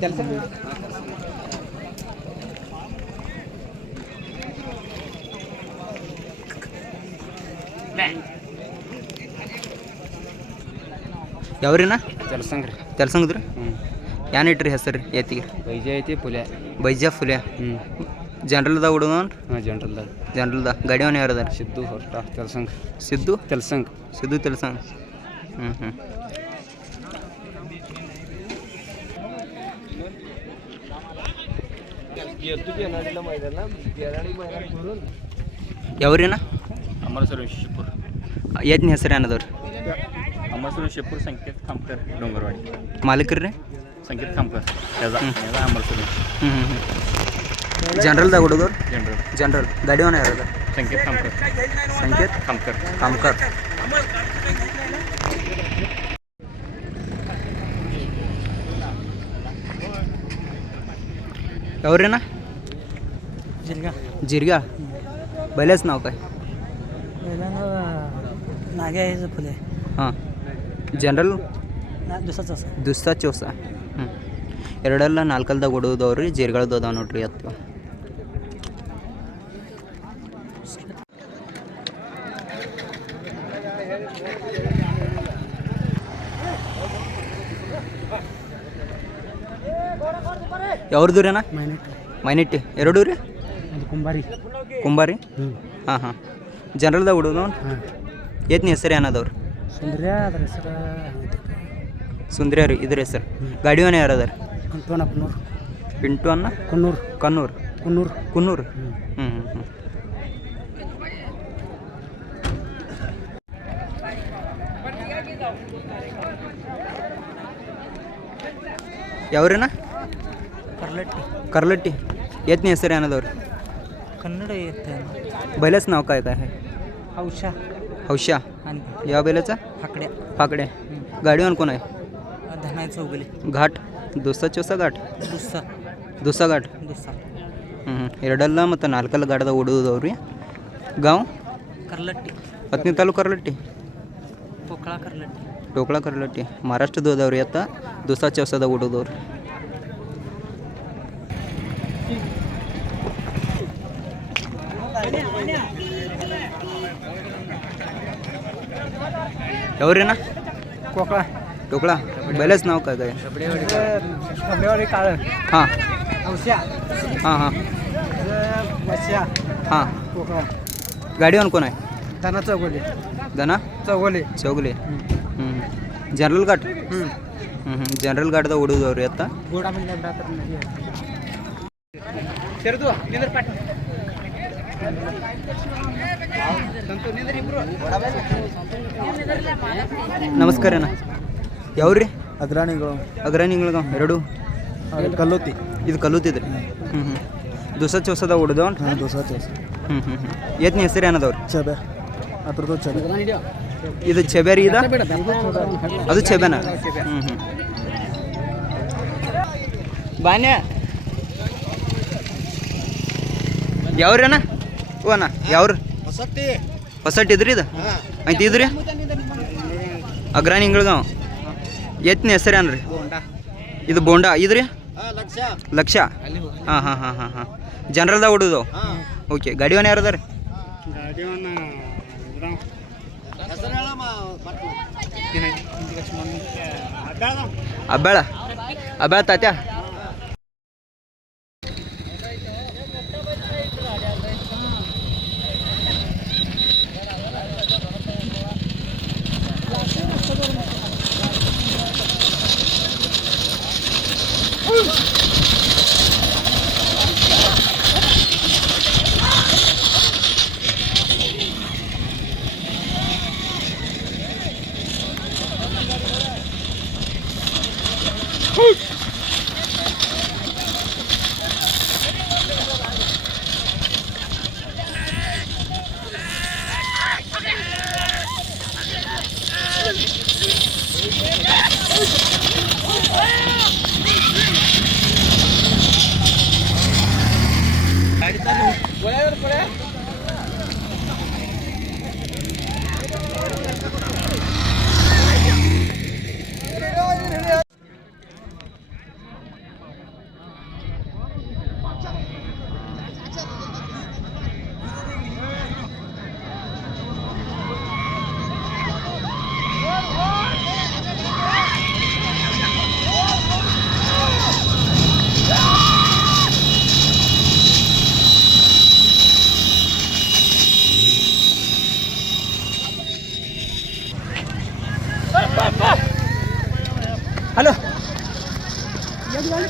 ಕೆಲಸ ಯಾವ್ರಿನ ಕೆಲಸಂಗ್ರಿ ತೆಲ್ಸಂಗದ್ರಿ ಏನ್ ಇಟ್ರಿ ಹೆಸರು ಎತ್ತಿಗೆ ಬೈಜೆ ಐತಿ ಪುಲೆ ಬೈಜಾ ಫುಲೆ ಜನರಲ್ದಾಗ ಹುಡುಗನ್ ಹಾಂ ಜನರಲ್ದಾಗ ಜನರಲ್ದಾಗ ಗಾಡಿಯವನು ಯಾರದಾರ ಸಿದ್ದು ಹೊರಟ ಕೆಲಸಂಗ್ ಸಿದ್ದು ಕೆಲಸಂಗ್ ಸಿದ್ದು ತೆಲ್ಸಂಗ್ ಯಾವ್ರಿನ ಅಮರಸೂರು ಶಿಪುರ್ ಎತ್ತಿನ ಹೆಸರು ಏನದವ್ರಿ ಅಮರಸೂರು ಶಿಪುರ್ ಸಂಕೇತ್ ಕಾಂಪ್ಕರ್ ಡೋಂಗರವಾಡಿ ಮಾಲೀಕರು ರೀ ಸಂಕೇತ್ ಕಾಂಪ್ಕರ್ ಅಮರಸೂರು ಜನರಲ್ದಾಗ ಹುಡುಗರು ಜನರಲ್ ಜನರಲ್ ಗಾಡಿಯವನು ಯಾರದ ಸಂಕೇತ್ ಕಾಂಪ್ಕರ್ ಸಂಕೇತ್ ಕಾಂಪ್ಕರ್ ಕಾಮ್ಕರ್ ಯಾವ್ರಿನ जिरगा जिरगा बैलेच नाव काय नागे आहे फुले हां ಜನರಲ್ दुसराच असं ದುಸ್ತಾ ಚೌಸ ಎರಡೆಲ್ಲ ನಾಲ್ಕಲ್ದಾಗ ಹೊಡೋದವ್ರಿ ಜೀರ್ಗಳದ್ದು ಅದಾವ ನೋಡ್ರಿ ಎತ್ತು ಯಾವ್ದು ರೀ ಅಣ್ಣ ಮೈನೆಟ್ ಮೈನಿಟ್ಟಿ ಎರಡು ರೀ ಅದು ಕುಂಬಾರಿ ಕುಂಬಾರಿ ಹಾಂ ಹಾಂ ಜನರಲ್ದಾಗ ಹುಡುಗ ಹಾಂ ಎತ್ನ ಹೆಸರು ಏನದವ್ರಿ ಸುಂದರ್ಯ ಅದ್ರ ಹೆಸರು ಸುಂದರ್ಯ ರೀ ಇದ್ರ ಹೆಸರು ಗಾಡಿಯವನ ಯಾರದಾರ ಅಂಟೋನಪ್ಪನೂರು ಪಿಂಟು ಅನ್ನ ಕುನ್ನೂರು ಕನ್ನೂರು ಕುನ್ನೂರು ಕುನ್ನೂರು ಹ್ಞೂ ಯಾವ್ರಿನ कर्लट्टी कर्लट्टी येतनी ಹೆಸರು ಏನದವ್ರಿ कन्नड येते बैलाच नाव काय काय आहे हौशा हौशा आणि या बैलाचा फाकड्या फाकडे गाडीवर कोण आहे धनाय चौगले घाट दुसरा चौसा घाट दुस्सा दुसरा घाट दुस्सा ಎರಡಲ್ಲ ಮತ್ತು ನಾಲ್ಕಲ್ಲ ಗಾಡದ ಓಡೋದವ್ರಿ गाव कर्लट्टी पत्नी तालुका कर्लट्टी पोकळा कर्लट्टी टोकळा कर्लट्टी महाराष्ट्रದ ಹೋದವ್ರಿ ಅತ್ತ दुसरा चौसाದ ಓಡೋದವ್ರಿ ಯಾವ್ರಿನ कोकळा टोकळा बैलाच नाव काय काय खबडेवाडी काळ हां हौशा हां हां वस्या हां कोकळा गाडीवर कोण आहे धना चौगले दना चौगले ಚೌಗಲಿ ಜನರಲ್ ಘಾಟ್ ಜನರಲ್ ಘಾಟ್ದಾಗ ಓಡೋದವ್ರಿ ಅತ್ತ गोडा म्हणजे शेरदू निंदर पाट ನಮಸ್ಕಾರ ಅಣ್ಣ ಯಾವ್ರಿ ಅಗ್ರಾಣಿಗಳು ಅಗ್ರನಿಗಳ ಎರಡು ಕಲ್ಲೋತಿ ಇದು ಕಲ್ಲೂತಿದ್ರಿ दुसरा चौसाದಾಗ ಓಡೋದವ್ ಹಾಂ ದೋಸಾ ಚೌಸ ಎತ್ನ ಹೆಸರು ಏನದವ್ರಿ ಚಬೆ ಅದ್ರದ್ದು ಚಬೆ ಇದು ಚೆಬೇರಿ ಇದ ಅದು ಚೆಬೇನ ಬಾನ್ಯ ಯಾವ್ರಿ ಅಣ್ಣ ಓ ಅಣ್ಣ ಯಾವ್ರು ಹೊಸಟ್ಟಿ ಇದ್ರಿ ಇದು ಆಯ್ತು ಇದ್ರಿ ಅಗ್ರಾನಿ ಇಂಗಳಗಾವ್ ಎತ್ನ ಹೆಸರು ಏನ್ರಿ ಇದು ಬೋಂಡಾ ಇದ್ರಿ ಲಕ್ಷ ಹಾಂ ಹಾಂ ಹಾಂ ಹಾಂ ಹಾಂ ಜನರಲ್ದಾಗ ಹೊಡೋದು ಓಕೆ ಗಾಡಿವನ್ನ ಯಾರದಾರ ಅಬ್ಬಾಳ ಅಬ್ಬಾಳ ತಾತ್ಯ काय